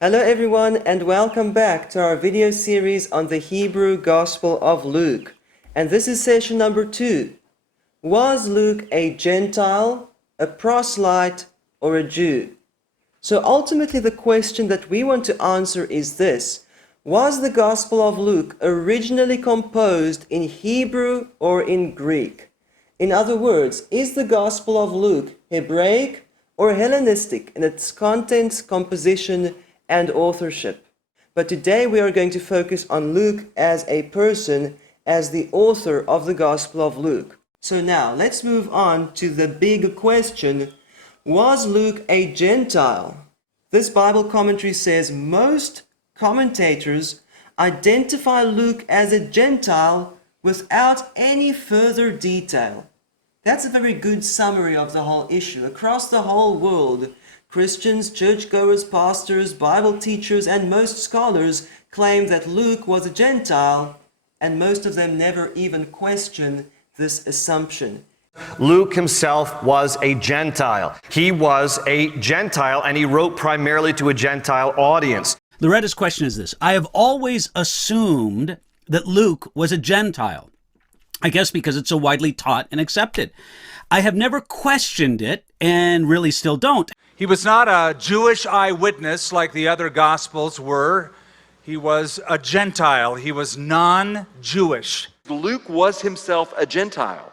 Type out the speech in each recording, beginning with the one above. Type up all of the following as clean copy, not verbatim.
Hello everyone and welcome back to our video series on the Hebrew Gospel of Luke. And this is session number 2. Was Luke a Gentile, a proselyte, or a Jew? So ultimately the question that we want to answer is this. Was the Gospel of Luke originally composed in Hebrew or in Greek? In other words, is the Gospel of Luke Hebraic or Hellenistic in its contents, composition, and authorship? But today we are going to focus on Luke as a person, as the author of the Gospel of Luke. So now let's move on to the big question. Was Luke a Gentile? This Bible commentary says most commentators identify Luke as a Gentile without any further detail. That's a very good summary of the whole issue. Across the whole world, Christians, churchgoers, pastors, Bible teachers, and most scholars claim that Luke was a Gentile, and most of them never even question this assumption. Luke himself was a Gentile. He was a Gentile, and he wrote primarily to a Gentile audience. Loretta's question is this. I have always assumed that Luke was a Gentile. I guess because it's so widely taught and accepted. I have never questioned it and really still don't. He was not a Jewish eyewitness like the other Gospels were. He was a Gentile. He was non-Jewish. Luke was himself a Gentile.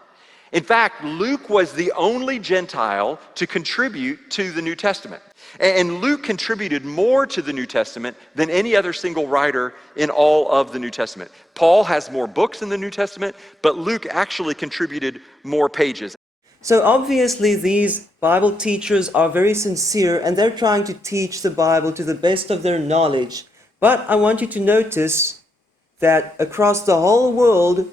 In fact, Luke was the only Gentile to contribute to the New Testament. And Luke contributed more to the New Testament than any other single writer in all of the New Testament. Paul has more books in the New Testament, but Luke actually contributed more pages. So obviously these Bible teachers are very sincere and they're trying to teach the Bible to the best of their knowledge. But I want you to notice that across the whole world,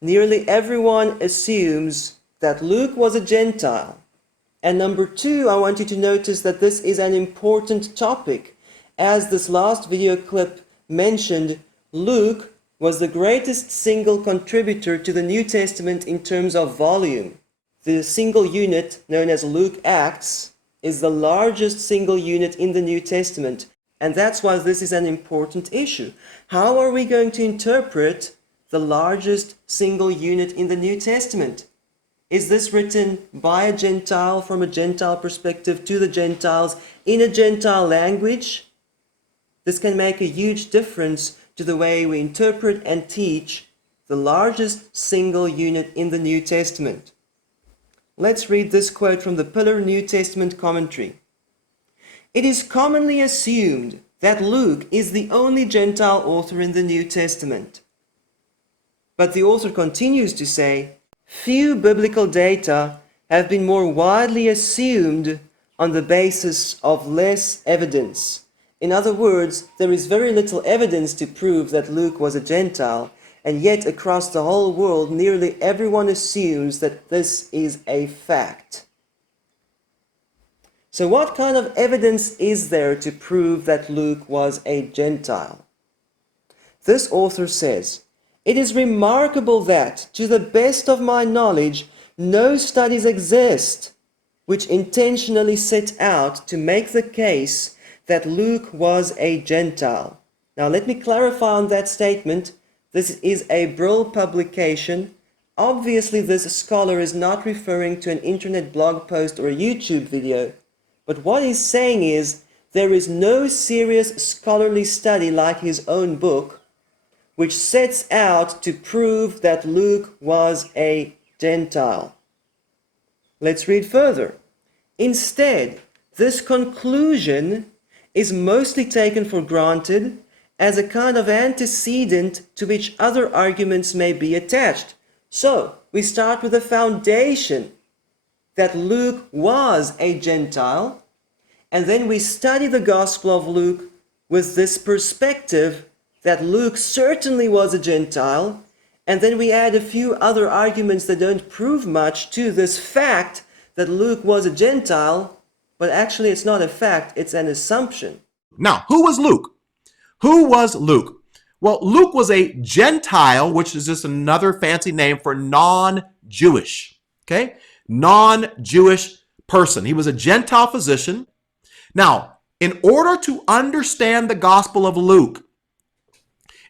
nearly everyone assumes that Luke was a Gentile. And number 2, I want you to notice that this is an important topic. As this last video clip mentioned, Luke was the greatest single contributor to the New Testament in terms of volume. The single unit, known as Luke Acts, is the largest single unit in the New Testament. And that's why this is an important issue. How are we going to interpret the largest single unit in the New Testament? Is this written by a Gentile, from a Gentile perspective, to the Gentiles, in a Gentile language? This can make a huge difference to the way we interpret and teach the largest single unit in the New Testament. Let's read this quote from the Pillar New Testament commentary. It is commonly assumed that Luke is the only Gentile author in the New Testament. But the author continues to say, few biblical data have been more widely assumed on the basis of less evidence. In other words, there is very little evidence to prove that Luke was a Gentile, and yet across the whole world, nearly everyone assumes that this is a fact. So what kind of evidence is there to prove that Luke was a Gentile? This author says, it is remarkable that, to the best of my knowledge, no studies exist which intentionally set out to make the case that Luke was a Gentile. Now let me clarify on that statement. This is a Brill publication. Obviously this scholar is not referring to an internet blog post or a YouTube video, but what he's saying is there is no serious scholarly study like his own book which sets out to prove that Luke was a Gentile. Let's read further. Instead, this conclusion is mostly taken for granted as a kind of antecedent to which other arguments may be attached. So, we start with the foundation that Luke was a Gentile, and then we study the Gospel of Luke with this perspective that Luke certainly was a Gentile, and then we add a few other arguments that don't prove much to this fact that Luke was a Gentile, but actually it's not a fact, it's an assumption. Now, who was Luke? Who was Luke? Well, Luke was a Gentile, which is just another fancy name for non-Jewish, okay? Non-Jewish person. He was a Gentile physician. Now, In order to understand the Gospel of Luke,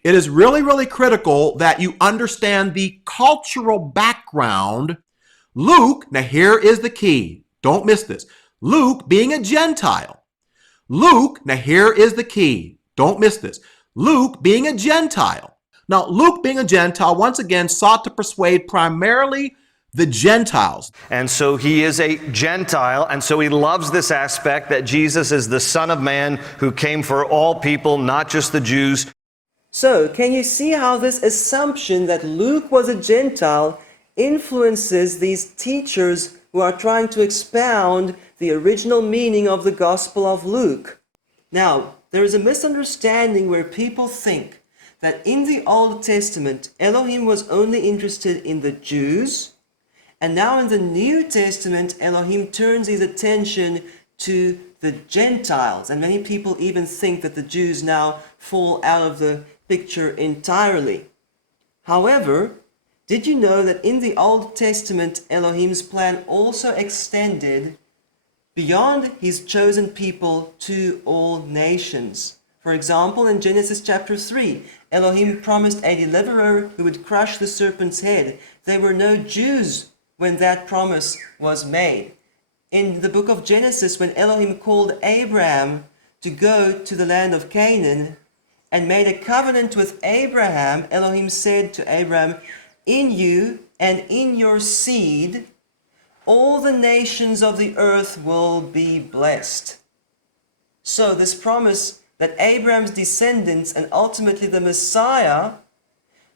it is really, really critical that you understand the cultural background. Luke, now here is the key. Don't miss this. Luke being a Gentile. Luke, now here is the key. Don't miss this. Luke being a Gentile. Now, Luke being a Gentile, once again, sought to persuade primarily the Gentiles. And so he is a Gentile, and so he loves this aspect that Jesus is the Son of Man who came for all people, not just the Jews. So, can you see how this assumption that Luke was a Gentile influences these teachers who are trying to expound the original meaning of the Gospel of Luke? Now, there is a misunderstanding where people think that in the Old Testament, Elohim was only interested in the Jews, and now in the New Testament, Elohim turns his attention to the Gentiles. And many people even think that the Jews now fall out of the picture entirely. However, did you know that in the Old Testament, Elohim's plan also extended beyond his chosen people to all nations? For example, in Genesis chapter 3, Elohim promised a deliverer who would crush the serpent's head. There were no Jews when that promise was made. In the book of Genesis, when Elohim called Abraham to go to the land of Canaan and made a covenant with Abraham, Elohim said to Abraham, "In you and in your seed, all the nations of the earth will be blessed." So this promise that Abraham's descendants and ultimately the Messiah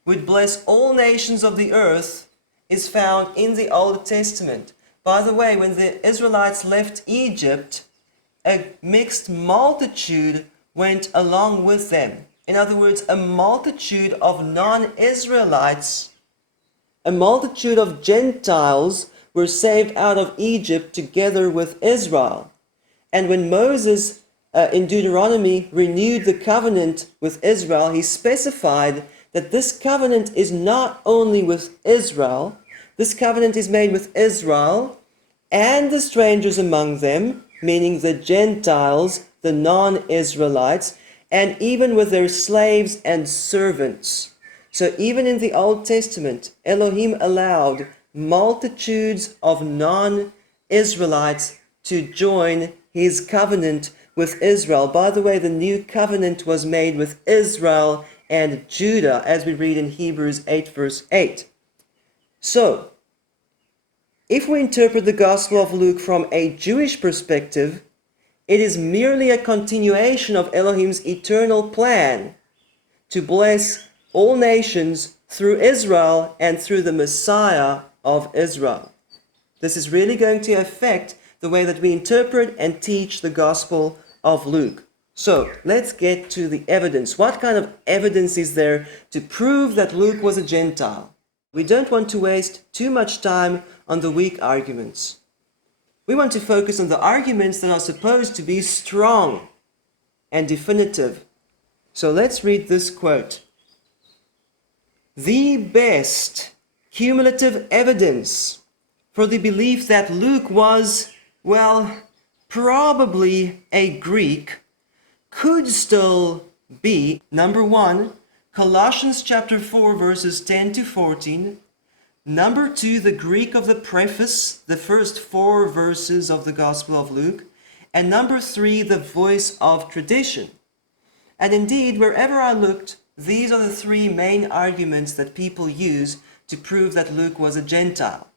would bless all nations of the earth is found in the Old Testament. By the way, when the Israelites left Egypt, a mixed multitude went along with them. In other words, a multitude of non-Israelites, a multitude of Gentiles were saved out of Egypt together with Israel. And when Moses in Deuteronomy renewed the covenant with Israel, he specified that this covenant is not only with Israel, this covenant is made with Israel and the strangers among them, meaning the Gentiles, the non-Israelites, and even with their slaves and servants. So even in the Old Testament, Elohim allowed multitudes of non-Israelites to join his covenant with Israel. By the way, the new covenant was made with Israel and Judah, as we read in Hebrews 8 verse 8. So, if we interpret the Gospel of Luke from a Jewish perspective, it is merely a continuation of Elohim's eternal plan to bless all nations through Israel and through the Messiah of Israel. This is really going to affect the way that we interpret and teach the Gospel of Luke. So, let's get to the evidence. What kind of evidence is there to prove that Luke was a Gentile? We don't want to waste too much time on the weak arguments. We want to focus on the arguments that are supposed to be strong and definitive. So let's read this quote. "The best cumulative evidence for the belief that Luke was, well, probably a Greek could still be, number 1, Colossians chapter 4 verses 10 to 14, number 2, the Greek of the preface, the first 4 verses of the Gospel of Luke, and number 3, the voice of tradition." And indeed, wherever I looked, these are the 3 main arguments that people use to prove that Luke was a Gentile.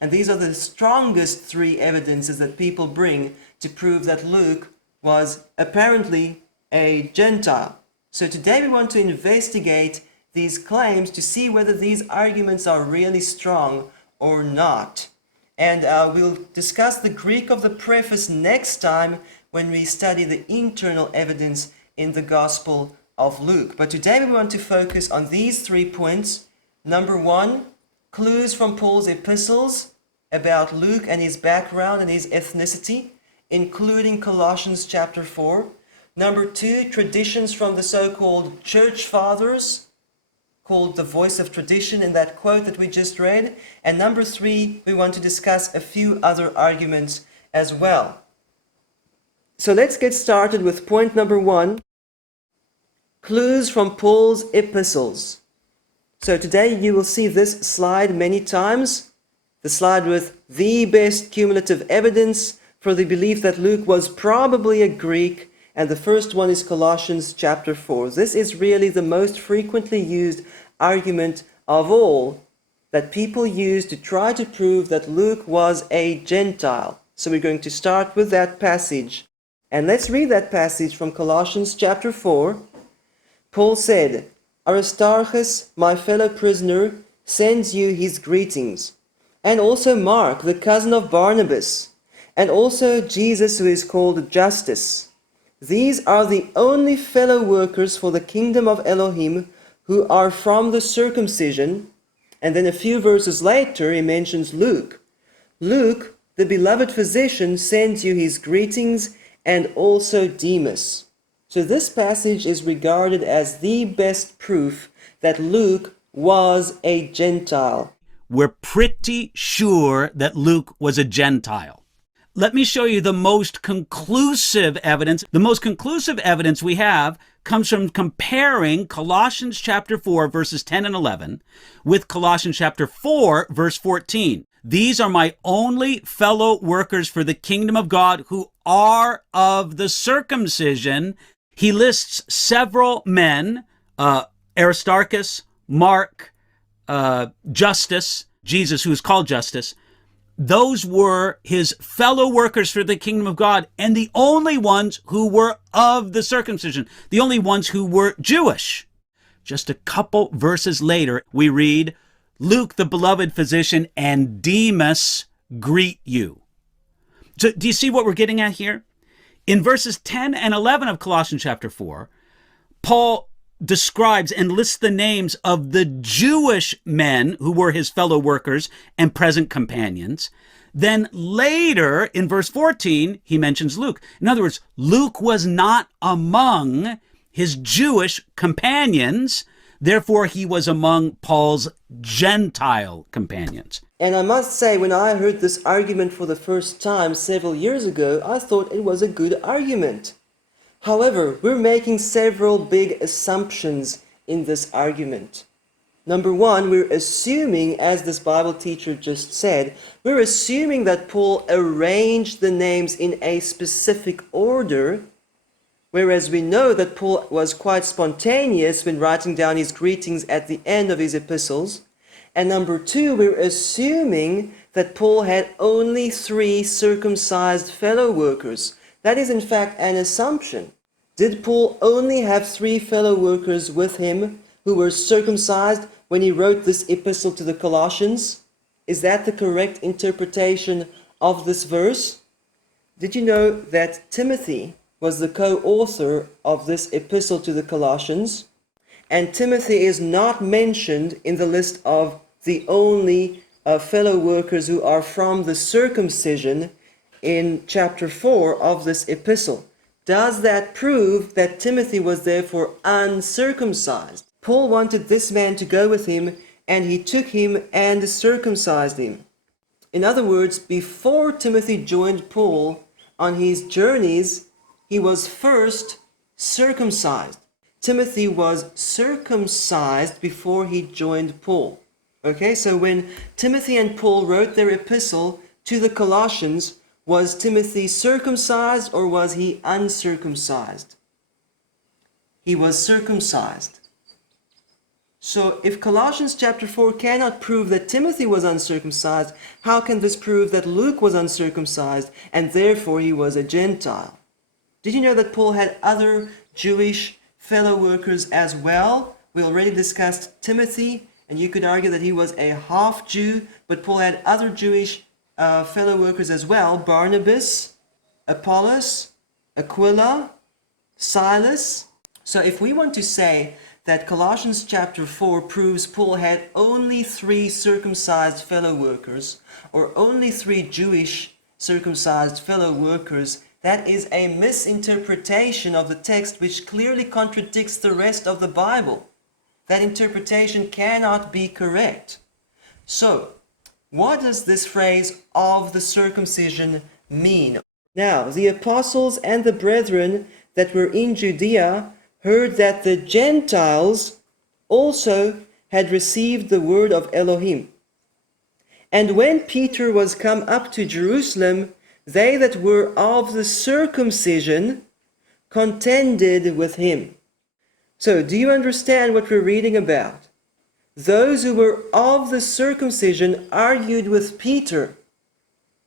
And these are the strongest 3 evidences that people bring to prove that Luke was apparently a Gentile. So today we want to investigate these claims to see whether these arguments are really strong or not. And we'll discuss the Greek of the preface next time when we study the internal evidence in the Gospel of Luke. But today we want to focus on these 3 points. Number 1, clues from Paul's epistles about Luke and his background and his ethnicity, including Colossians chapter 4. Number 2, traditions from the so-called church fathers, called the voice of tradition in that quote that we just read. And number 3, we want to discuss a few other arguments as well. So let's get started with point number 1, clues from Paul's epistles. So today you will see this slide many times, the slide with the best cumulative evidence for the belief that Luke was probably a Greek, and the first one is Colossians chapter 4. This is really the most frequently used argument of all that people use to try to prove that Luke was a Gentile. So we're going to start with that passage. And let's read that passage from Colossians chapter 4. Paul said, Aristarchus, my fellow prisoner, sends you his greetings, and also Mark, the cousin of Barnabas, and also Jesus, who is called Justus. These are the only fellow workers for the kingdom of Elohim who are from the circumcision. And then a few verses later, he mentions Luke. Luke, the beloved physician, sends you his greetings, and also Demas. So this passage is regarded as the best proof that Luke was a Gentile. We're pretty sure that Luke was a Gentile. Let me show you the most conclusive evidence. The most conclusive evidence we have comes from comparing Colossians chapter 4, verses 10 and 11, with Colossians chapter 4, verse 14. These are my only fellow workers for the kingdom of God who are of the circumcision. He lists several men, Aristarchus, Mark, Justus, Jesus, who is called Justus. Those were his fellow workers for the kingdom of God, and the only ones who were of the circumcision, the only ones who were Jewish. Just a couple verses later, we read, Luke, the beloved physician, and Demas greet you. So do you see what we're getting at here? In verses 10 and 11 of Colossians chapter 4, Paul describes and lists the names of the Jewish men who were his fellow workers and present companions. Then later, in verse 14, he mentions Luke. In other words, Luke was not among his Jewish companions. Therefore, he was among Paul's Gentile companions. And I must say, when I heard this argument for the first time several years ago, I thought it was a good argument. However, we're making several big assumptions in this argument. Number one, we're assuming, as this Bible teacher just said, we're assuming that Paul arranged the names in a specific order, whereas we know that Paul was quite spontaneous when writing down his greetings at the end of his epistles. And number two, we're assuming that Paul had only 3 circumcised fellow workers. That is in fact an assumption. Did Paul only have 3 fellow workers with him who were circumcised when he wrote this epistle to the Colossians? Is that the correct interpretation of this verse? Did you know that Timothy was the co-author of this epistle to the Colossians? And Timothy is not mentioned in the list of the only fellow workers who are from the circumcision in chapter 4 of this epistle. Does that prove that Timothy was therefore uncircumcised? Paul wanted this man to go with him, and he took him and circumcised him. In other words, before Timothy joined Paul on his journeys, he was first circumcised. Timothy was circumcised before he joined Paul. Okay, so when Timothy and Paul wrote their epistle to the Colossians, was Timothy circumcised or was he uncircumcised? He was circumcised. So if Colossians chapter 4 cannot prove that Timothy was uncircumcised, how can this prove that Luke was uncircumcised and therefore he was a Gentile? Did you know that Paul had other Jewish fellow workers as well? We already discussed Timothy, and you could argue that he was a half Jew, but Paul had other Jewish fellow workers as well: Barnabas, Apollos, Aquila, Silas. So if we want to say that Colossians chapter 4 proves Paul had only 3 circumcised fellow workers, or only 3 Jewish circumcised fellow workers, that is a misinterpretation of the text which clearly contradicts the rest of the Bible. That interpretation cannot be correct. So, what does this phrase "of the circumcision" mean? Now, the apostles and the brethren that were in Judea heard that the Gentiles also had received the word of Elohim. And when Peter was come up to Jerusalem, they that were of the circumcision contended with him. So, do you understand what we're reading about? Those who were of the circumcision argued with Peter,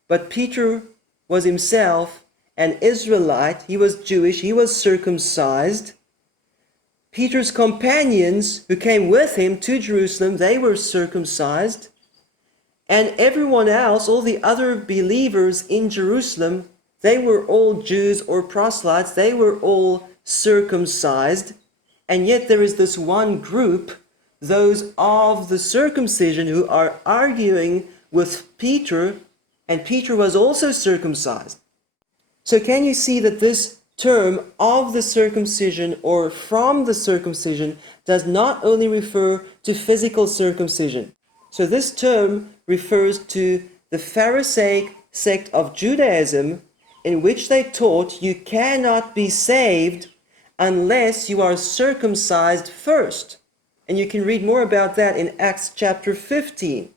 but Peter was himself an Israelite. He was Jewish, he was circumcised. Peter's companions who came with him to Jerusalem, they were circumcised. And everyone else, all the other believers in Jerusalem, they were all Jews or proselytes. They were all circumcised. And yet there is this one group, those of the circumcision, who are arguing with Peter, and Peter was also circumcised. So can you see that this term of the circumcision or from the circumcision does not only refer to physical circumcision? So this term refers to the Pharisaic sect of Judaism, in which they taught you cannot be saved unless you are circumcised first. And you can read more about that in Acts chapter 15.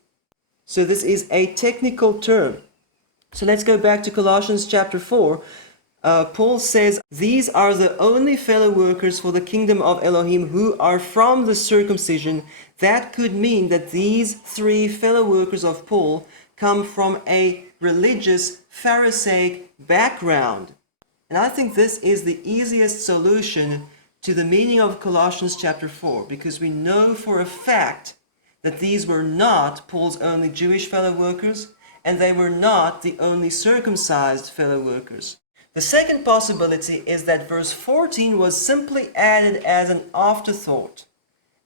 So this is a technical term. So let's go back to Colossians chapter 4. Paul says, these are the only fellow workers for the kingdom of Elohim who are from the circumcision. That could mean that these three fellow workers of Paul come from a religious Pharisaic background. And I think this is the easiest solution to the meaning of Colossians chapter 4, because we know for a fact that these were not Paul's only Jewish fellow workers, and they were not the only circumcised fellow workers. The second possibility is that verse 14 was simply added as an afterthought.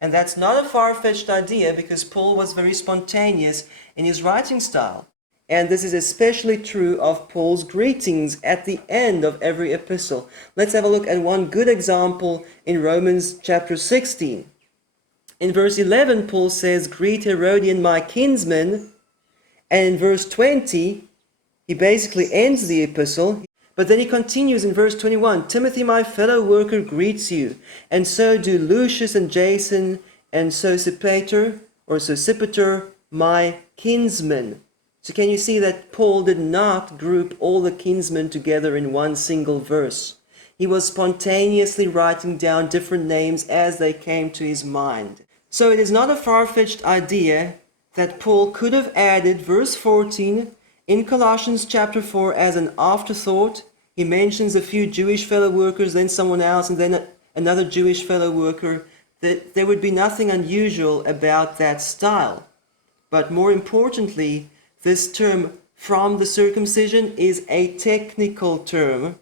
And that's not a far-fetched idea, because Paul was very spontaneous in his writing style. And this is especially true of Paul's greetings at the end of every epistle. Let's have a look at one good example in Romans chapter 16. In verse 11, Paul says, "Greet Herodian, my kinsman." And in verse 20, he basically ends the epistle. But then he continues in verse 21, "Timothy, my fellow worker, greets you, and so do Lucius and Jason, and Sosipater, or Sosipater, my kinsman." So can you see that Paul did not group all the kinsmen together in one single verse? He was spontaneously writing down different names as they came to his mind. So it is not a far-fetched idea that Paul could have added verse 14 in Colossians chapter 4 as an afterthought. He mentions a few Jewish fellow workers, then someone else, and then another Jewish fellow worker. That there would be nothing unusual about that style. But more importantly, this term from the circumcision is a technical term,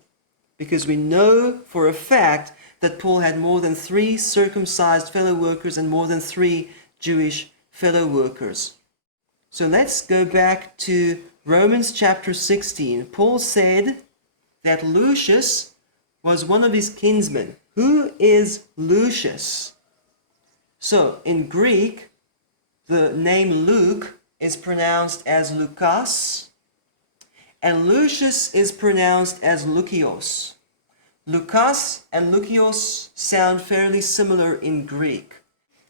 because we know for a fact that Paul had more than 3 circumcised fellow workers and more than 3 Jewish fellow workers. So let's go back to Romans chapter 16. Paul said that Lucius was one of his kinsmen. Who is Lucius? So in Greek, the name Luke is pronounced as Lukas, and Lucius is pronounced as Lukios. Lukas and Lukios sound fairly similar in Greek.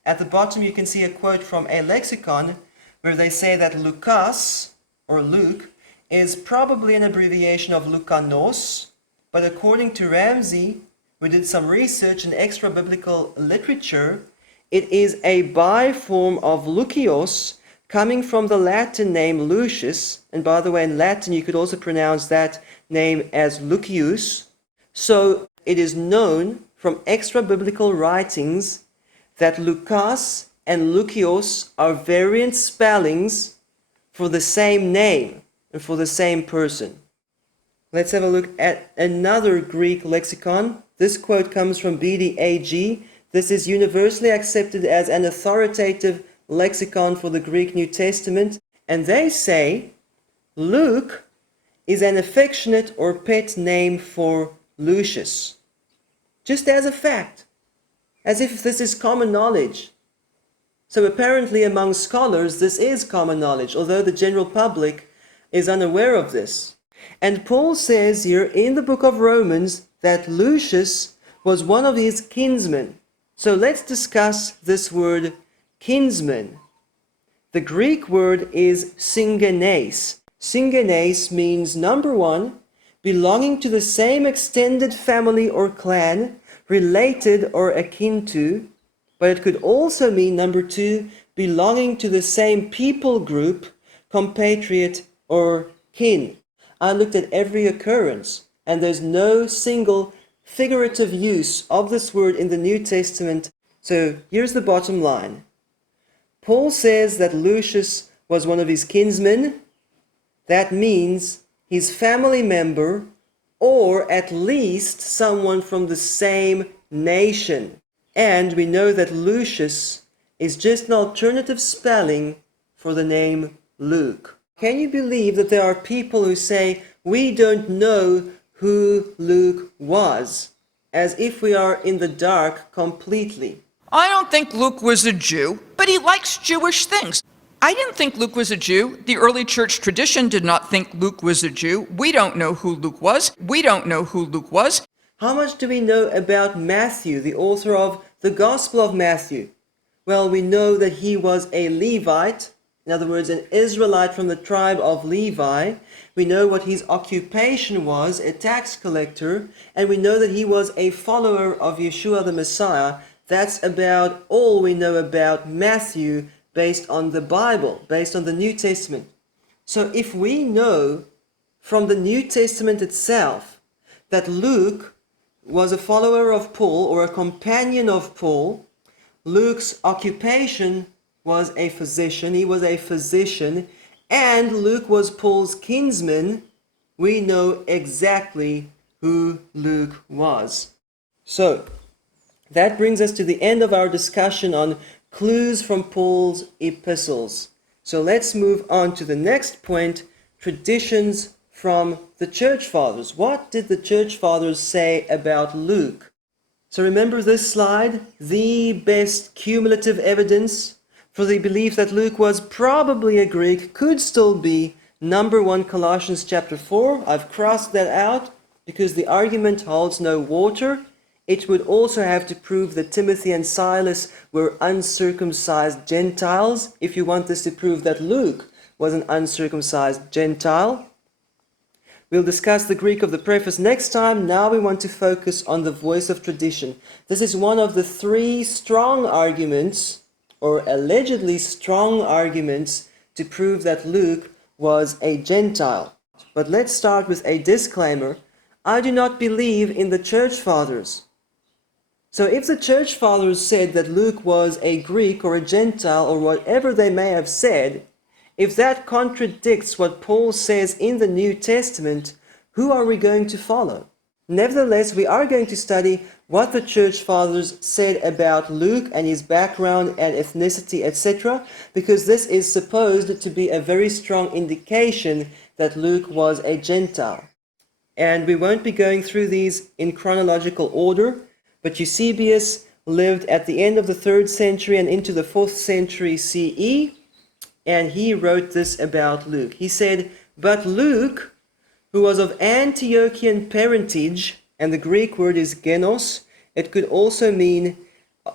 At the bottom you can see a quote from a lexicon where they say that Lukas, or Luke, is probably an abbreviation of Lukanos, but according to Ramsey, who did some research in extra-biblical literature, it is a biform of Lukios, coming from the Latin name Lucius. And by the way, in Latin you could also pronounce that name as Lucius. So it is known from extra-biblical writings that Lukas and Lukios are variant spellings for the same name and for the same person. Let's have a look at another Greek lexicon. This quote comes from BDAG. This is universally accepted as an authoritative lexicon for the Greek New Testament, and they say Luke is an affectionate or pet name for Lucius. Just as a fact, as if this is common knowledge. So apparently among scholars this is common knowledge, although the general public is unaware of this. And Paul says here in the book of Romans that Lucius was one of his kinsmen. So let's discuss this word kinsman. The Greek word is syngenes. Syngenes means, number one, belonging to the same extended family or clan, related or akin to, but it could also mean, number two, belonging to the same people group, compatriot or kin. I looked at every occurrence, and there's no single figurative use of this word in the New Testament. So here's the bottom line. Paul says that Lucius was one of his kinsmen. That means his family member, or at least someone from the same nation. And we know that Lucius is just an alternative spelling for the name Luke. Can you believe that there are people who say, we don't know who Luke was, as if we are in the dark completely? I don't think Luke was a Jew, but he likes Jewish things. I didn't think Luke was a Jew. The early church tradition did not think Luke was a Jew. We don't know who Luke was. We don't know who Luke was. How much do we know about Matthew, the author of the Gospel of Matthew? Well, we know that he was a Levite, in other words, an Israelite from the tribe of Levi. We know what his occupation was, a tax collector, and we know that he was a follower of Yeshua the Messiah. That's about all we know about Matthew based on the Bible, based on the New Testament. So if we know from the New Testament itself that Luke was a follower of Paul or a companion of Paul, Luke's occupation was a physician, he was a physician, and Luke was Paul's kinsman, we know exactly who Luke was. So, that brings us to the end of our discussion on clues from Paul's epistles. So let's move on to the next point, traditions from the church fathers. What did the church fathers say about Luke? So remember this slide? The best cumulative evidence for the belief that Luke was probably a Greek could still be number 1 Colossians chapter 4. I've crossed that out because the argument holds no water. It would also have to prove that Timothy and Silas were uncircumcised Gentiles, if you want this to prove that Luke was an uncircumcised Gentile. We'll discuss the Greek of the preface next time. Now we want to focus on the voice of tradition. This is one of the 3 strong arguments, or allegedly strong arguments, to prove that Luke was a Gentile. But let's start with a disclaimer. I do not believe in the church fathers. So if the church fathers said that Luke was a Greek or a Gentile or whatever they may have said, if that contradicts what Paul says in the New Testament, who are we going to follow? Nevertheless, we are going to study what the church fathers said about Luke and his background and ethnicity, etc., because this is supposed to be a very strong indication that Luke was a Gentile. And we won't be going through these in chronological order, but Eusebius lived at the end of the 3rd century and into the 4th century CE, and he wrote this about Luke. He said, "But Luke, who was of Antiochian parentage," and the Greek word is genos, it could also mean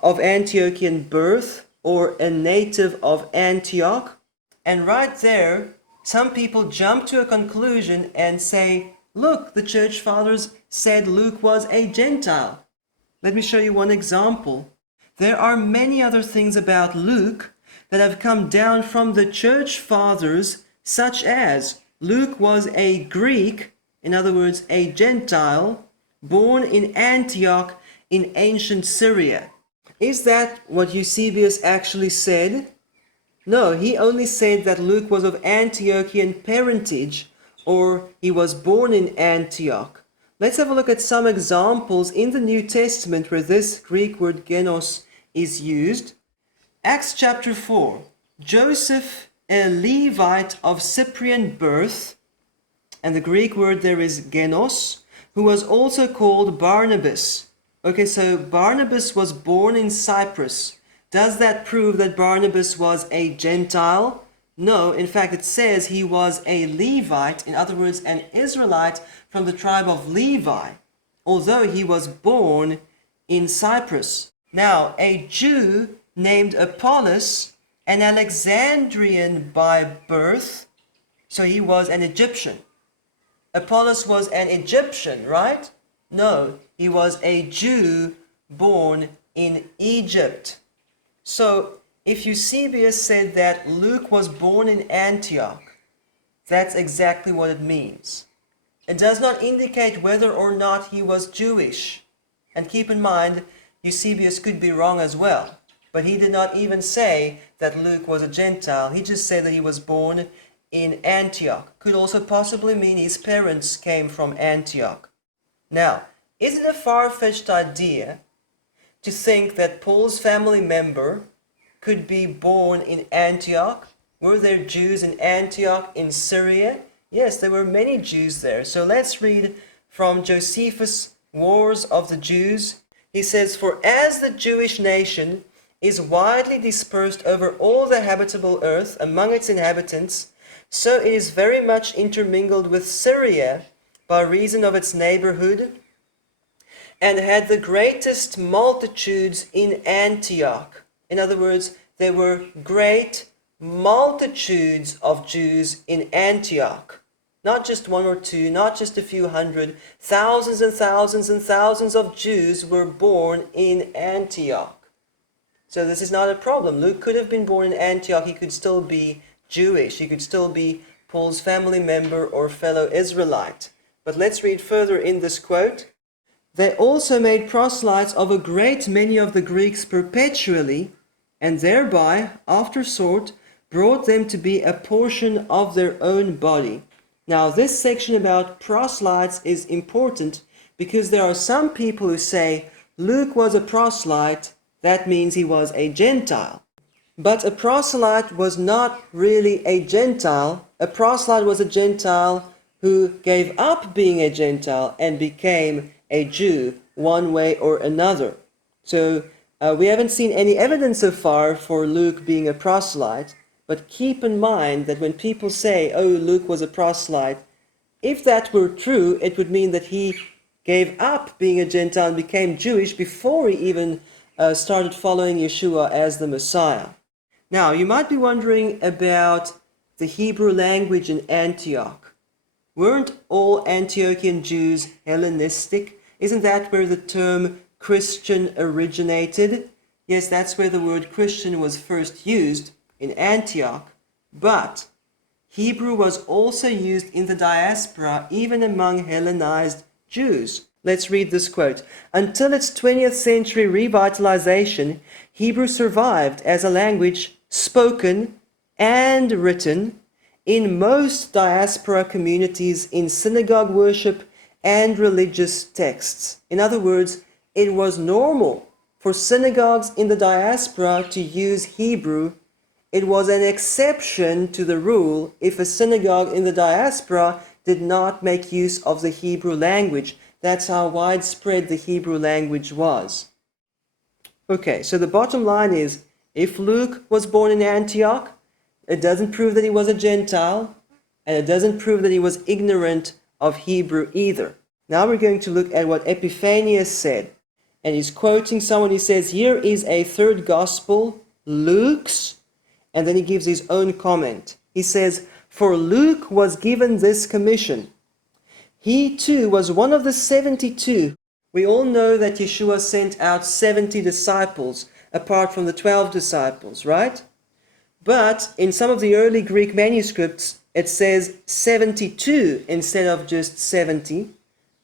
of Antiochian birth or a native of Antioch. And right there, some people jump to a conclusion and say, look, the church fathers said Luke was a Gentile. Let me show you one example. There are many other things about Luke that have come down from the church fathers, such as Luke was a Greek, in other words, a Gentile, born in Antioch in ancient Syria. Is that what Eusebius actually said? No, he only said that Luke was of Antiochian parentage, or he was born in Antioch. Let's have a look at some examples in the New Testament where this Greek word genos is used. Acts chapter 4. Joseph, a Levite of Cyprian birth, and the Greek word there is genos, who was also called Barnabas. Okay, so Barnabas was born in Cyprus. Does that prove that Barnabas was a Gentile? No, in fact, it says he was a Levite, in other words, an Israelite from the tribe of Levi, although he was born in Cyprus. Now, a Jew named Apollos, an Alexandrian by birth, so he was an Egyptian. Apollos was an Egyptian, right? No, he was a Jew born in Egypt. So, if Eusebius said that Luke was born in Antioch, that's exactly what it means. It does not indicate whether or not he was Jewish. And keep in mind, Eusebius could be wrong as well. But he did not even say that Luke was a Gentile. He just said that he was born in Antioch. Could also possibly mean his parents came from Antioch. Now, is it a far-fetched idea to think that Paul's family member could be born in Antioch? Were there Jews in Antioch in Syria? Yes, there were many Jews there. So let's read from Josephus' Wars of the Jews. He says, "For as the Jewish nation is widely dispersed over all the habitable earth among its inhabitants, so it is very much intermingled with Syria by reason of its neighborhood, and had the greatest multitudes in Antioch." In other words, there were great multitudes of Jews in Antioch. Not just one or two, not just a few hundred. Thousands and thousands and thousands of Jews were born in Antioch. So this is not a problem. Luke could have been born in Antioch. He could still be Jewish. He could still be Paul's family member or fellow Israelite. But let's read further in this quote. "They also made proselytes of a great many of the Greeks perpetually, and thereby, after sort, brought them to be a portion of their own body." Now, this section about proselytes is important because there are some people who say Luke was a proselyte, that means he was a Gentile. But a proselyte was not really a Gentile. A proselyte was a Gentile who gave up being a Gentile and became a Jew one way or another. So we haven't seen any evidence so far for Luke being a proselyte. But keep in mind that when people say, oh, Luke was a proselyte, if that were true, it would mean that he gave up being a Gentile and became Jewish before he even started following Yeshua as the Messiah. Now, you might be wondering about the Hebrew language in Antioch. Weren't all Antiochian Jews Hellenistic? Isn't that where the term Christian originated? Yes, that's where the word Christian was first used, in Antioch, but Hebrew was also used in the diaspora, even among Hellenized Jews. Let's read this quote. "Until its 20th century revitalization, Hebrew survived as a language spoken and written in most diaspora communities in synagogue worship and religious texts." In other words, it was normal for synagogues in the diaspora to use Hebrew. It was an exception to the rule if a synagogue in the diaspora did not make use of the Hebrew language. That's how widespread the Hebrew language was. Okay, so the bottom line is, if Luke was born in Antioch, it doesn't prove that he was a Gentile, and it doesn't prove that he was ignorant of Hebrew either. Now we're going to look at what Epiphanius said. And he's quoting someone. He says, here is a third gospel, Luke's, and then he gives his own comment. He says, "For Luke was given this commission. He too was one of the 72. We all know that Yeshua sent out 70 disciples, apart from the 12 disciples, right? But in some of the early Greek manuscripts, it says 72 instead of just 70.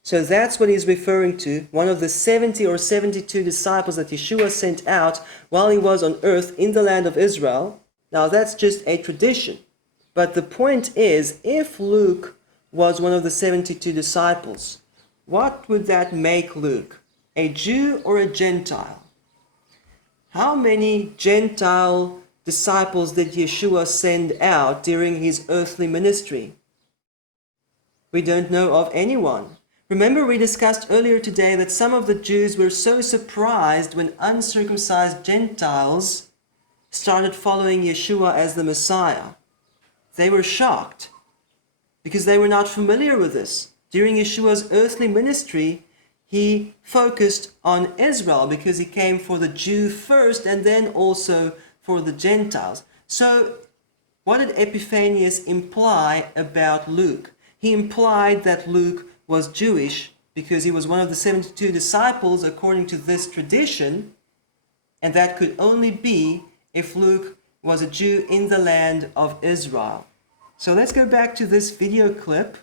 So that's what he's referring to, one of the 70 or 72 disciples that Yeshua sent out while he was on earth in the land of Israel. Now that's just a tradition. But the point is, if Luke was one of the 72 disciples, what would that make Luke? A Jew or a Gentile? How many Gentile disciples did Yeshua send out during his earthly ministry? We don't know of anyone. Remember, we discussed earlier today that some of the Jews were so surprised when uncircumcised Gentiles started following Yeshua as the Messiah. they were shocked because they were not familiar with this. During Yeshua's earthly ministry, he focused on Israel because he came for the Jew first and then also for the Gentiles. So what did Epiphanius imply about Luke? He implied that Luke was Jewish because he was one of the 72 disciples according to this tradition, and that could only be if Luke was a Jew in the land of Israel. So let's go back to this video clip.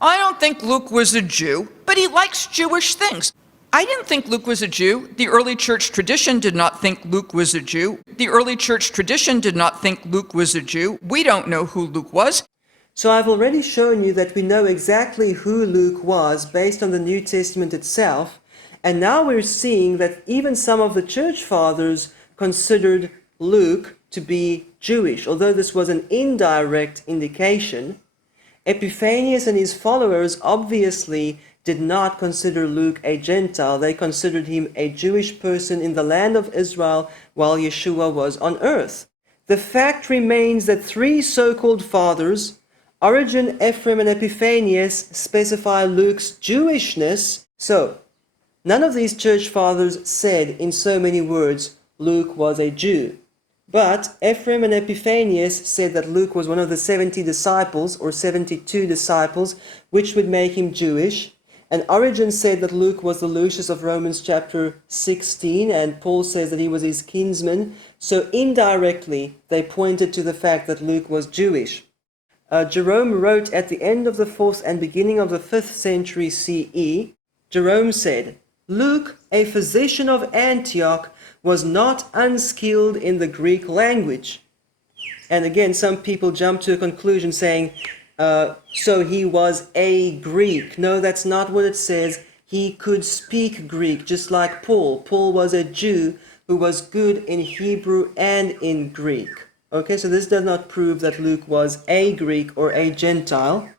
I don't think Luke was a Jew, but he likes Jewish things. I didn't think Luke was a Jew. The early church tradition did not think Luke was a Jew. The early church tradition did not think Luke was a Jew. We don't know who Luke was. So I've already shown you that we know exactly who Luke was based on the New Testament itself. And now we're seeing that even some of the church fathers considered Luke to be Jewish, although this was an indirect indication. Epiphanius and his followers obviously did not consider Luke a Gentile. They considered him a Jewish person in the land of Israel while Yeshua was on earth. The fact remains that three so-called fathers, Origen, Ephraim, and Epiphanius, specify Luke's Jewishness. So, none of these church fathers said in so many words Luke was a Jew. But Ephraim and Epiphanius said that Luke was one of the 70 disciples, or 72 disciples, which would make him Jewish. And Origen said that Luke was the Lucius of Romans chapter 16, and Paul says that he was his kinsman. So indirectly, they pointed to the fact that Luke was Jewish. Jerome wrote at the end of the 4th and beginning of the 5th century CE, Jerome said, Luke, a physician of Antioch, was not unskilled in the Greek language. And again, some people jump to a conclusion saying, so he was a Greek. No, that's not what it says. He could speak Greek, just like Paul. Paul was a Jew who was good in Hebrew and in Greek. Okay, so this does not prove that Luke was a Greek or a Gentile.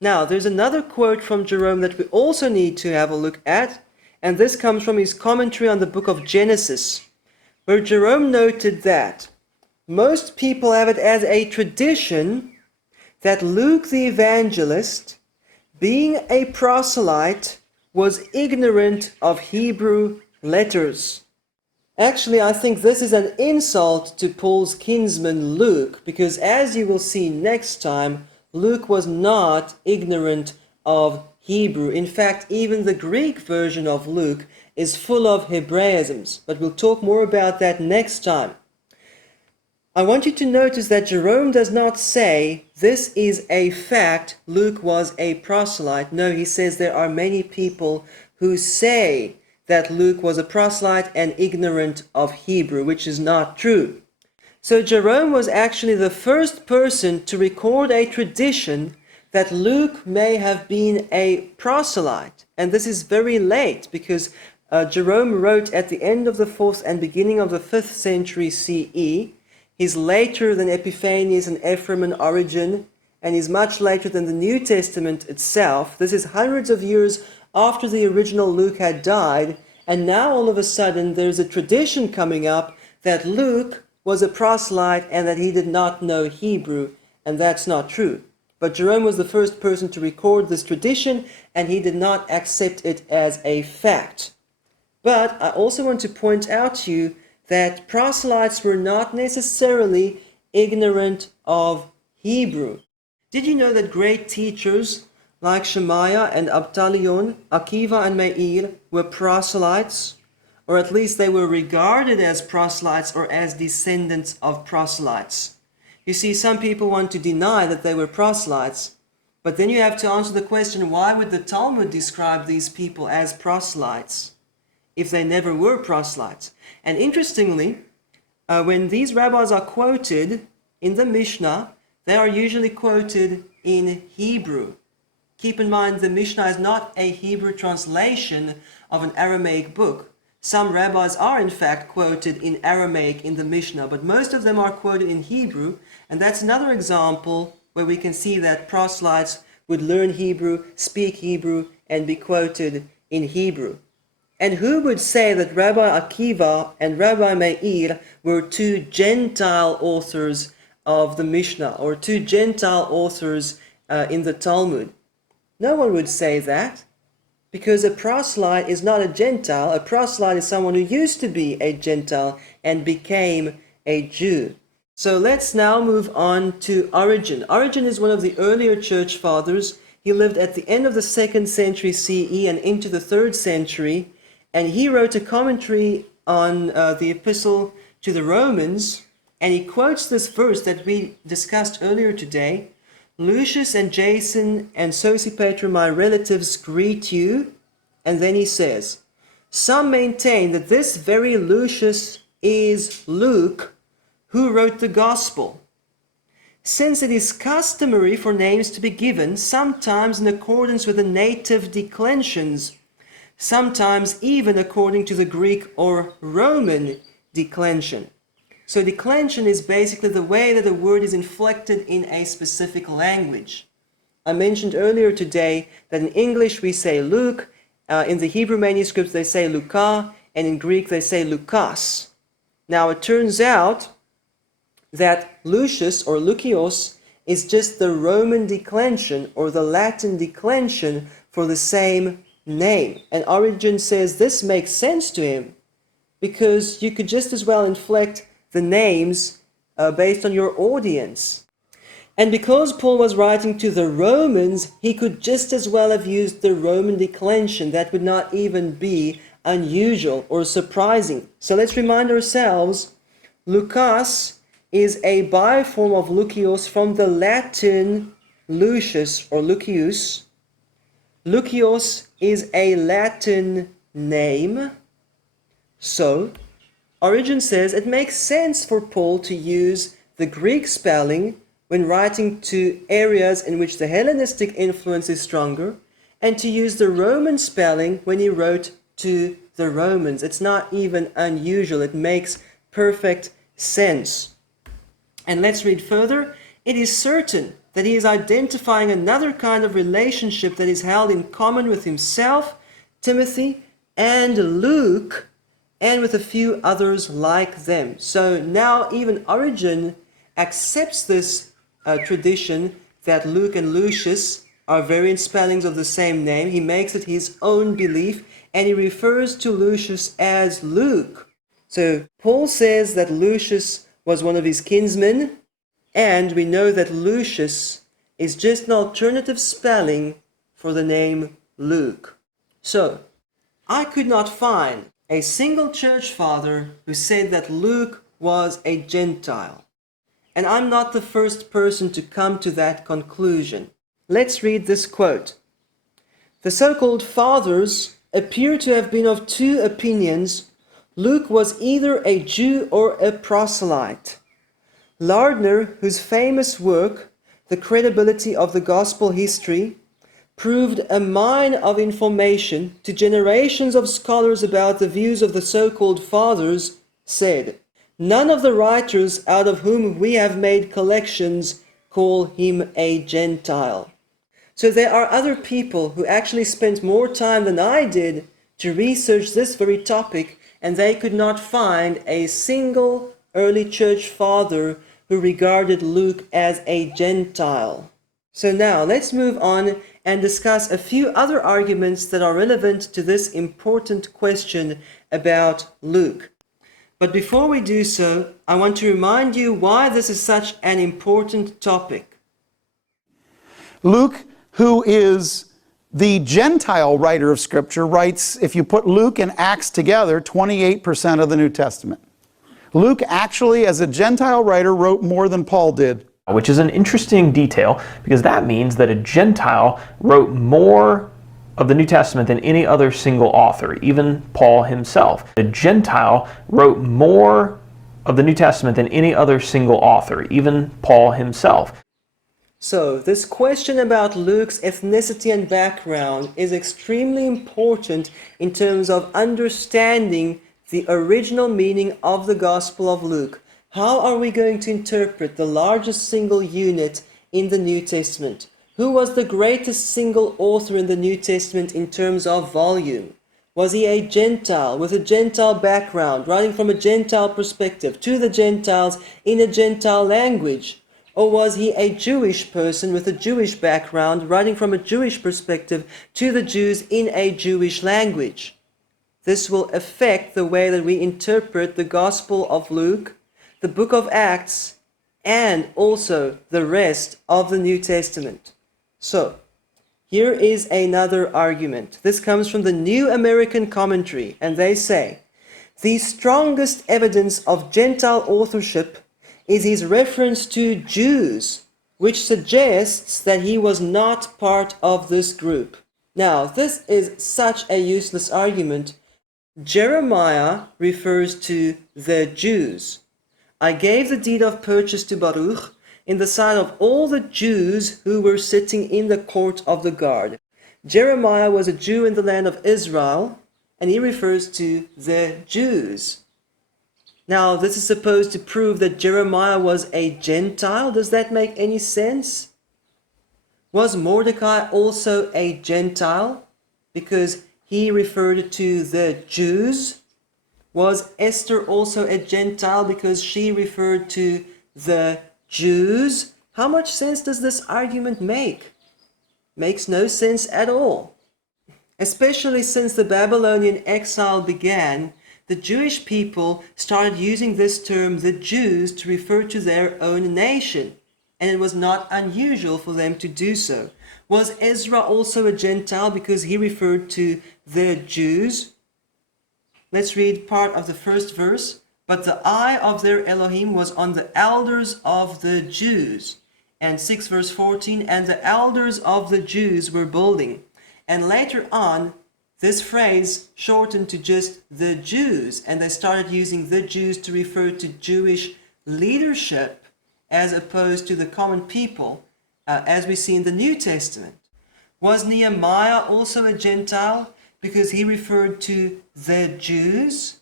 Now, there's another quote from Jerome that we also need to have a look at, and this comes from his commentary on the book of Genesis, where Jerome noted that most people have it as a tradition that Luke the evangelist, being a proselyte, was ignorant of Hebrew letters. Actually, I think this is an insult to Paul's kinsman Luke, because as you will see next time, Luke was not ignorant of Hebrew. In fact, even the Greek version of Luke is full of Hebraisms, but we'll talk more about that next time. I want you to notice that Jerome does not say, this is a fact, Luke was a proselyte. No, he says there are many people who say that Luke was a proselyte and ignorant of Hebrew, which is not true. So Jerome was actually the first person to record a tradition that Luke may have been a proselyte. And this is very late because Jerome wrote at the end of the 4th and beginning of the 5th century CE. He's later than Epiphanius and Ephraim and Origen, and he's much later than the New Testament itself. This is hundreds of years after the original Luke had died, and now all of a sudden there's a tradition coming up that Luke was a proselyte and that he did not know Hebrew, and that's not true. But Jerome was the first person to record this tradition, and he did not accept it as a fact. But I also want to point out to you that proselytes were not necessarily ignorant of Hebrew. Did you know that great teachers like Shemaiah and Abtalion, Akiva and Meir were proselytes? Or at least they were regarded as proselytes or as descendants of proselytes. You see, some people want to deny that they were proselytes, but then you have to answer the question, why would the Talmud describe these people as proselytes if they never were proselytes? And interestingly, when these rabbis are quoted in the Mishnah, they are usually quoted in Hebrew. Keep in mind, the Mishnah is not a Hebrew translation of an Aramaic book. Some rabbis are in fact quoted in Aramaic in the Mishnah, but most of them are quoted in Hebrew, and that's another example where we can see that proselytes would learn Hebrew, speak Hebrew, and be quoted in Hebrew. And who would say that Rabbi Akiva and Rabbi Meir were two Gentile authors of the Mishnah or two Gentile authors in the Talmud. No one would say that, because a proselyte is not a Gentile. A proselyte is someone who used to be a Gentile and became a Jew. So let's now move on to Origen. Origen is one of the earlier church fathers. He lived at the end of the 2nd century CE and into the 3rd century, and he wrote a commentary on the epistle to the Romans, and he quotes this verse that we discussed earlier today. Lucius and Jason and Sosipater, my relatives, greet you. And then he says, some maintain that this very Lucius is Luke, who wrote the gospel, since it is customary for names to be given, sometimes in accordance with the native declensions, sometimes even according to the Greek or Roman declension. So declension is basically the way that a word is inflected in a specific language. I mentioned earlier today that in English we say Luke, in the Hebrew manuscripts they say Luka, and in Greek they say Lukas. Now it turns out that Lucius or Lucius is just the Roman declension or the Latin declension for the same name. And Origen says this makes sense to him because you could just as well inflect the names based on your audience. And because Paul was writing to the Romans, he could just as well have used the Roman declension. That would not even be unusual or surprising. So let's remind ourselves, Lucas is a biform of Lucius from the Latin Lucius or Lucius. Lucius is a Latin name. So, Origen says it makes sense for Paul to use the Greek spelling when writing to areas in which the Hellenistic influence is stronger, and to use the Roman spelling when he wrote to the Romans. It's not even unusual. It makes perfect sense. And let's read further. It is certain that he is identifying another kind of relationship that is held in common with himself, Timothy, and Luke, and with a few others like them. So now even Origen accepts this tradition that Luke and Lucius are variant spellings of the same name. He makes it his own belief, and he refers to Lucius as Luke. So Paul says that Lucius was one of his kinsmen, and we know that Lucius is just an alternative spelling for the name Luke. So, I could not find a single church father who said that Luke was a Gentile. And I'm not the first person to come to that conclusion. Let's read this quote. The so-called fathers appear to have been of two opinions. Luke was either a Jew or a proselyte. Lardner, whose famous work, The Credibility of the Gospel History, proved a mine of information to generations of scholars about the views of the so-called fathers, said, none of the writers out of whom we have made collections call him a Gentile. So there are other people who actually spent more time than I did to research this very topic, and they could not find a single early church father who regarded Luke as a Gentile. So now let's move on and discuss a few other arguments that are relevant to this important question about Luke. But before we do so, I want to remind you why this is such an important topic. Luke, who is the Gentile writer of Scripture, writes, if you put Luke and Acts together, 28% of the New Testament. Luke actually, as a Gentile writer, wrote more than Paul did. Which is an interesting detail, because that means that a Gentile wrote more of the New Testament than any other single author, even Paul himself. A Gentile wrote more of the New Testament than any other single author, even Paul himself. So, this question about Luke's ethnicity and background is extremely important in terms of understanding the original meaning of the Gospel of Luke. How are we going to interpret the largest single unit in the New Testament? Who was the greatest single author in the New Testament in terms of volume? Was he a Gentile with a Gentile background, writing from a Gentile perspective to the Gentiles in a Gentile language? Or was he a Jewish person with a Jewish background, writing from a Jewish perspective to the Jews in a Jewish language? This will affect the way that we interpret the Gospel of Luke, the book of Acts, and also the rest of the New Testament. So, here is another argument. This comes from the New American Commentary, and they say, the strongest evidence of Gentile authorship is his reference to Jews, which suggests that he was not part of this group. Now, this is such a useless argument. Jeremiah refers to the Jews. I gave the deed of purchase to Baruch in the sight of all the Jews who were sitting in the court of the guard. Jeremiah was a Jew in the land of Israel, and he refers to the Jews. Now, this is supposed to prove that Jeremiah was a Gentile. Does that make any sense? Was Mordecai also a Gentile? Because he referred to the Jews. Was Esther also a Gentile because she referred to the Jews? How much sense does this argument make? Makes no sense at all. Especially since the Babylonian exile began, the Jewish people started using this term, the Jews, to refer to their own nation, and it was not unusual for them to do so. Was Ezra also a Gentile because he referred to the Jews? Let's read part of the first verse. But the eye of their Elohim was on the elders of the Jews. And 6 verse 14, and the elders of the Jews were building. And later on, this phrase shortened to just the Jews, and they started using the Jews to refer to Jewish leadership as opposed to the common people, as we see in the New Testament. Was Nehemiah also a Gentile because he referred to the Jews?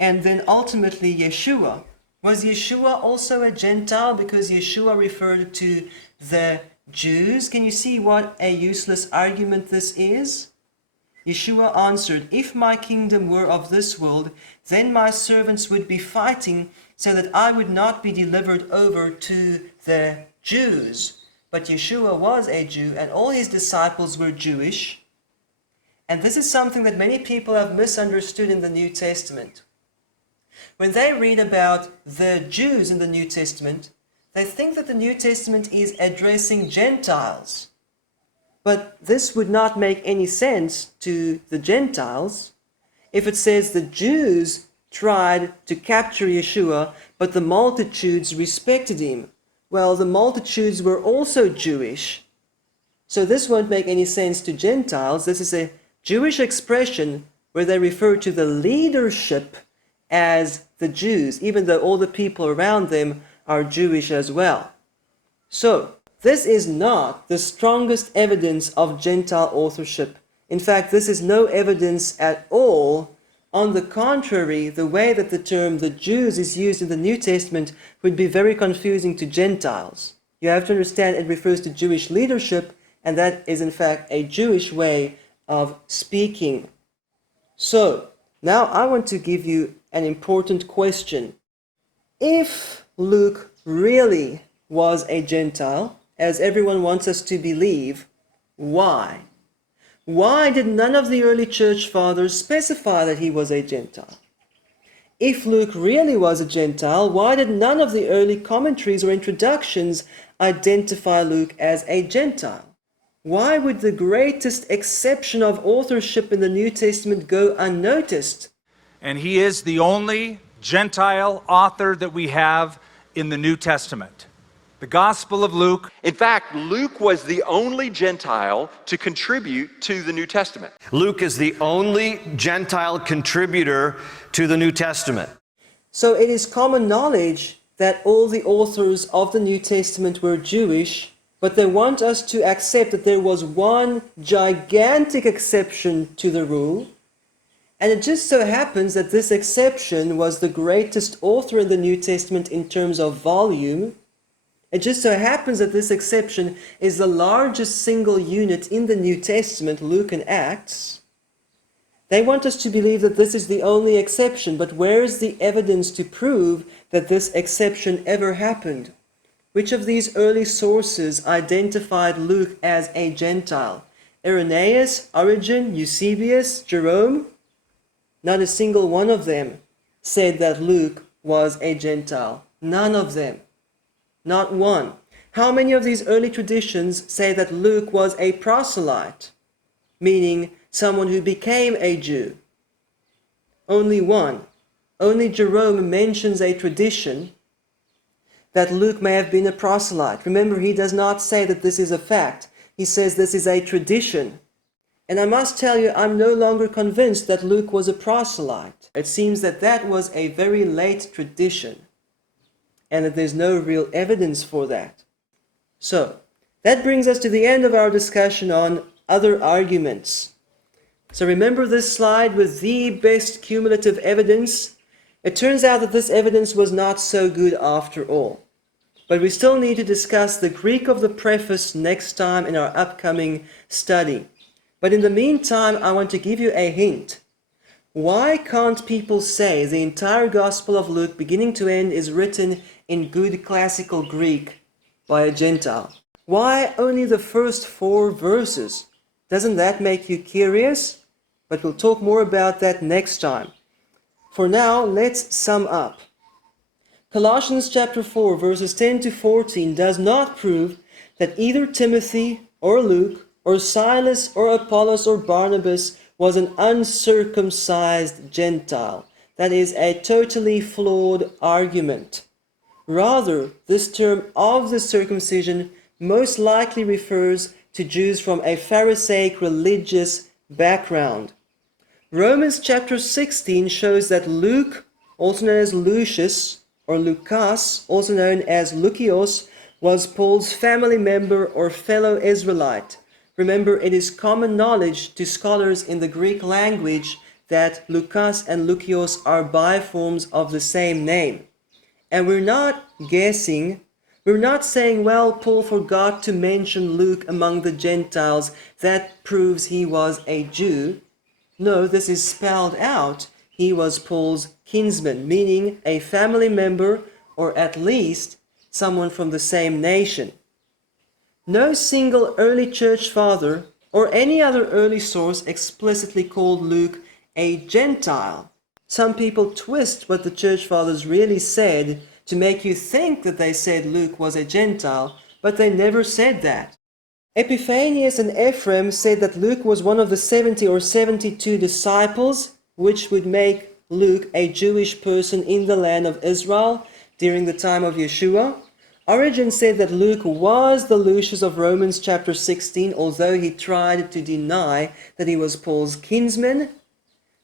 And then ultimately Yeshua. Was Yeshua also a Gentile because Yeshua referred to the Jews? Can you see what a useless argument this is? Yeshua answered, if my kingdom were of this world, then my servants would be fighting so that I would not be delivered over to the Jews. But Yeshua was a Jew and all his disciples were Jewish. And this is something that many people have misunderstood in the New Testament. When they read about the Jews in the New Testament, they think that the New Testament is addressing Gentiles. But this would not make any sense to the Gentiles if it says the Jews tried to capture Yeshua, but the multitudes respected him. Well, the multitudes were also Jewish. So this won't make any sense to Gentiles. This is a Jewish expression where they refer to the leadership as the Jews, even though all the people around them are Jewish as well. So, this is not the strongest evidence of Gentile authorship. In fact, this is no evidence at all. On the contrary, the way that the term the Jews is used in the New Testament would be very confusing to Gentiles. You have to understand it refers to Jewish leadership, and that is in fact a Jewish way of speaking. So, now I want to give you an important question. If Luke really was a Gentile, as everyone wants us to believe, why? Why did none of the early church fathers specify that he was a Gentile? If Luke really was a Gentile, why did none of the early commentaries or introductions identify Luke as a Gentile? Why would the greatest exception of authorship in the New Testament go unnoticed? And he is the only Gentile author that we have in the New Testament. The Gospel of Luke. In fact, Luke was the only Gentile to contribute to the New Testament. Luke is the only Gentile contributor to the New Testament. So it is common knowledge that all the authors of the New Testament were Jewish, but they want us to accept that there was one gigantic exception to the rule. And it just so happens that this exception was the greatest author in the New Testament in terms of volume. It just so happens that this exception is the largest single unit in the New Testament, Luke and Acts. They want us to believe that this is the only exception, but where is the evidence to prove that this exception ever happened? Which of these early sources identified Luke as a Gentile? Irenaeus, Origen, Eusebius, Jerome? Not a single one of them said that Luke was a Gentile. None of them. Not one. How many of these early traditions say that Luke was a proselyte, meaning someone who became a Jew? Only one. Only Jerome mentions a tradition that Luke may have been a proselyte. Remember, he does not say that this is a fact. He says this is a tradition. And I must tell you, I'm no longer convinced that Luke was a proselyte. It seems that that was a very late tradition, and that there's no real evidence for that. So, that brings us to the end of our discussion on other arguments. So remember this slide with the best cumulative evidence? It turns out that this evidence was not so good after all. But we still need to discuss the Greek of the preface next time in our upcoming study. But in the meantime, I want to give you a hint. Why can't people say the entire Gospel of Luke, beginning to end, is written in good classical Greek by a Gentile? Why only the first 4 verses? Doesn't that make you curious? But we'll talk more about that next time. For now, let's sum up. Colossians chapter 4, verses 10 to 14 does not prove that either Timothy or Luke or Silas or Apollos or Barnabas was an uncircumcised Gentile. That is a totally flawed argument. Rather, this term of the circumcision most likely refers to Jews from a Pharisaic religious background. Romans chapter 16 shows that Luke, also known as Lucius, or Lucas, also known as Lucius, was Paul's family member or fellow Israelite. Remember, it is common knowledge to scholars in the Greek language that Lucas and Lucius are biforms of the same name. And we're not guessing, we're not saying, well, Paul forgot to mention Luke among the Gentiles, that proves he was a Jew. No, this is spelled out. He was Paul's kinsman, meaning a family member, or at least someone from the same nation. No single early church father or any other early source explicitly called Luke a Gentile. Some people twist what the church fathers really said to make you think that they said Luke was a Gentile, but they never said that. Epiphanius and Ephraim said that Luke was one of the 70 or 72 disciples, which would make Luke a Jewish person in the land of Israel during the time of Yeshua. Origen said that Luke was the Lucius of Romans chapter 16, although he tried to deny that he was Paul's kinsman.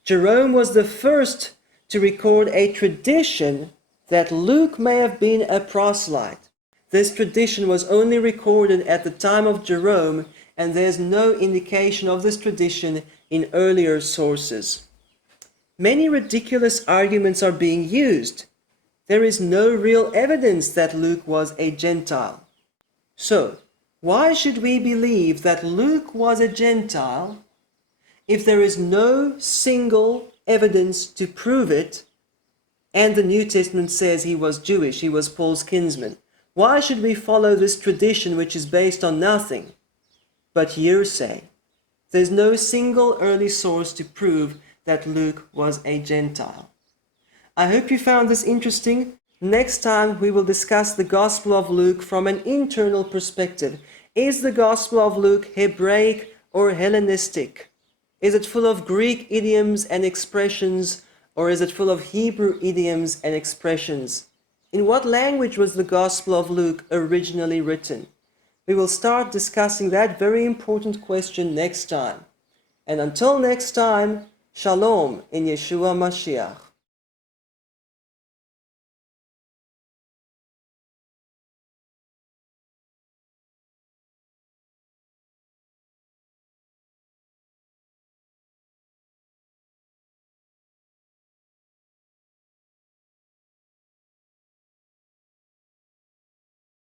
Jerome was the first to record a tradition that Luke may have been a proselyte. This tradition was only recorded at the time of Jerome, and there's no indication of this tradition in earlier sources. Many ridiculous arguments are being used. There is no real evidence that Luke was a Gentile. So, why should we believe that Luke was a Gentile if there is no single evidence to prove it, and the New Testament says he was Jewish, he was Paul's kinsman? Why should we follow this tradition which is based on nothing but hearsay? There's no single early source to prove that Luke was a Gentile. I hope you found this interesting. Next time we will discuss the Gospel of Luke from an internal perspective. Is the Gospel of Luke Hebraic or Hellenistic? Is it full of Greek idioms and expressions, or is it full of Hebrew idioms and expressions? In what language was the Gospel of Luke originally written? We will start discussing that very important question next time. And until next time, Shalom in Yeshua Mashiach.